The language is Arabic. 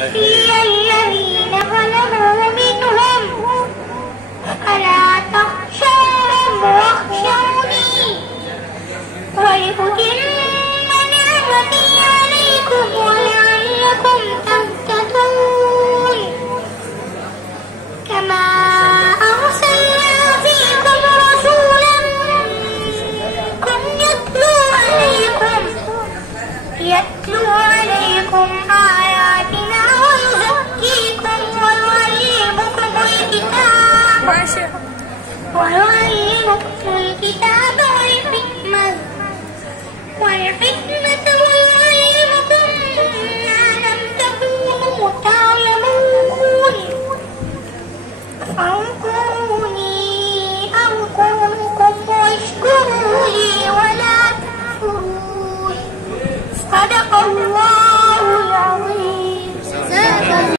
ليبتلي الذين ظلموا منهم فلا تخشوهم واخشوني ولأتم نعمتي عليكم ولعلكم تهتدون كما أرسلنا فيكم رسولا منكم يتلو عليكم آياتنا ويزكيكم ويعلمكم الكتاب والحكمة ويعلمكم ما لم تكونوا تعلمون فاذكروني أذكركم واشكروا لي ولا تكفرون صدق الله